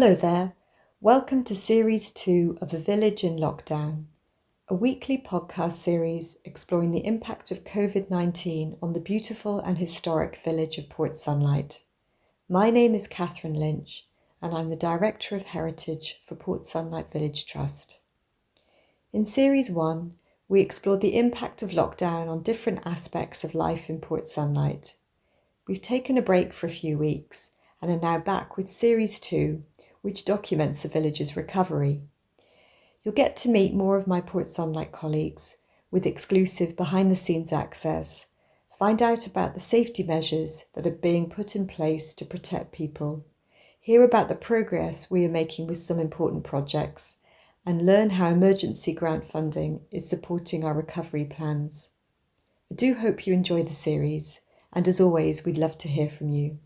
Hello there. Welcome to Series 2 of A Village in Lockdown, a weekly podcast series exploring the impact of COVID-19 on the beautiful and historic village of Port Sunlight. My name is Catherine Lynch, and I'm the Director of Heritage for Port Sunlight Village Trust. In Series 1, we explored the impact of lockdown on different aspects of life in Port Sunlight. We've taken a break for a few weeks and are now back with Series 2, which documents the village's recovery. You'll get to meet more of my Port Sunlight colleagues with exclusive behind-the-scenes access, find out about the safety measures that are being put in place to protect people, hear about the progress we are making with some important projects, and learn how emergency grant funding is supporting our recovery plans. I do hope you enjoy the series, and as always, we'd love to hear from you.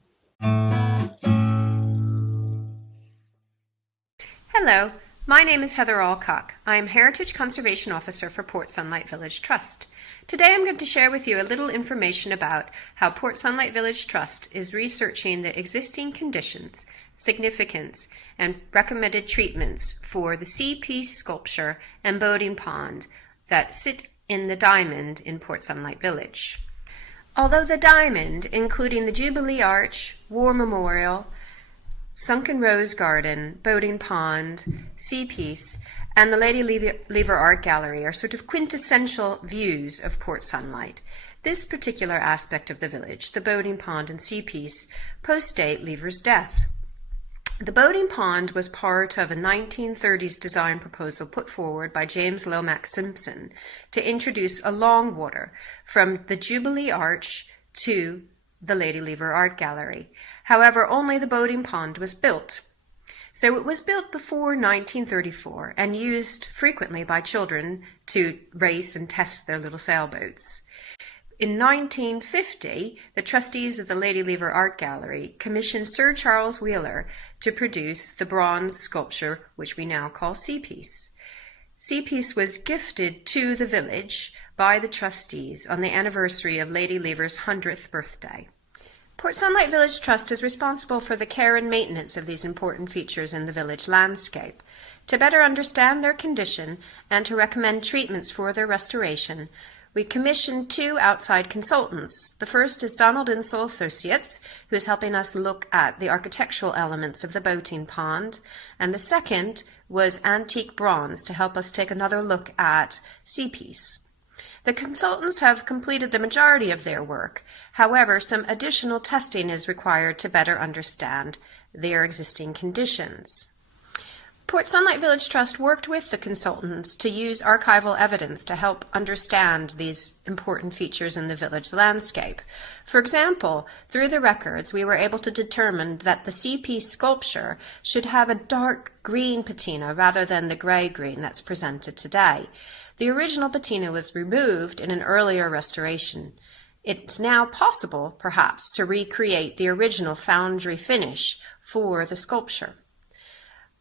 Hello, my name is Heather Alcock. I am Heritage Conservation Officer for Port Sunlight Village Trust. Today I'm going to share with you a little information about how Port Sunlight Village Trust is researching the existing conditions, significance, and recommended treatments for the sea piece sculpture and boating pond that sit in the diamond in Port Sunlight Village. Although the diamond, including the Jubilee Arch, War Memorial, Sunken Rose Garden, Boating Pond, Sea Piece, and the Lady Lever Art Gallery are sort of quintessential views of Port Sunlight. This particular aspect of the village, the Boating Pond and Sea Piece, postdate Lever's death. The Boating Pond was part of a 1930s design proposal put forward by James Lomax Simpson to introduce a long water from the Jubilee Arch to the Lady Lever Art Gallery. However, only the Boating Pond was built. So it was built before 1934 and used frequently by children to race and test their little sailboats. In 1950, the trustees of the Lady Lever Art Gallery commissioned Sir Charles Wheeler to produce the bronze sculpture, which we now call Sea Piece. Sea Piece was gifted to the village by the trustees on the anniversary of Lady Lever's 100th birthday. Port Sunlight Village Trust is responsible for the care and maintenance of these important features in the village landscape. To better understand their condition and to recommend treatments for their restoration, we commissioned two outside consultants. The first is Donald Insall Associates, who is helping us look at the architectural elements of the boating pond, and the second was Antique Bronze to help us take another look at Sea Piece. The consultants have completed the majority of their work. However, some additional testing is required to better understand their existing conditions. Port Sunlight Village Trust worked with the consultants to use archival evidence to help understand these important features in the village landscape. For example, through the records, we were able to determine that the sea piece sculpture should have a dark green patina rather than the gray-green that's presented today. The original patina was removed in an earlier restoration. It's now possible, perhaps, to recreate the original foundry finish for the sculpture.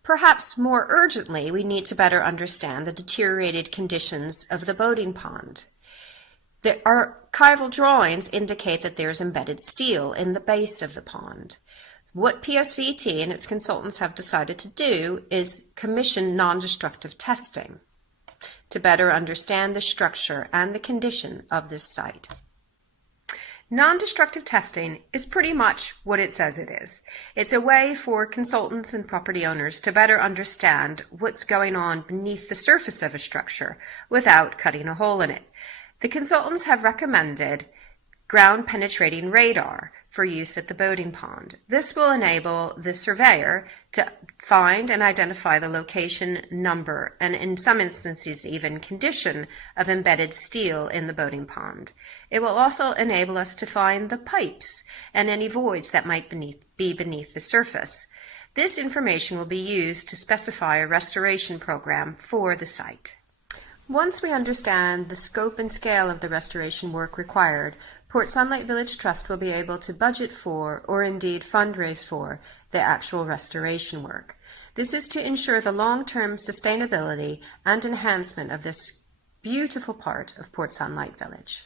Perhaps more urgently, we need to better understand the deteriorated conditions of the boating pond. The archival drawings indicate that there's embedded steel in the base of the pond. What PSVT and its consultants have decided to do is commission non-destructive testing to better understand the structure and the condition of this site. Non-destructive testing is pretty much what it says it is. It's a way for consultants and property owners to better understand what's going on beneath the surface of a structure without cutting a hole in it. The consultants have recommended ground-penetrating radar for use at the boating pond. This will enable the surveyor to find and identify the location, number, and in some instances even condition of embedded steel in the boating pond. It will also enable us to find the pipes and any voids that might be beneath the surface. This information will be used to specify a restoration program for the site. Once we understand the scope and scale of the restoration work required, Port Sunlight Village Trust will be able to budget for, or indeed fundraise for, the actual restoration work. This is to ensure the long-term sustainability and enhancement of this beautiful part of Port Sunlight Village.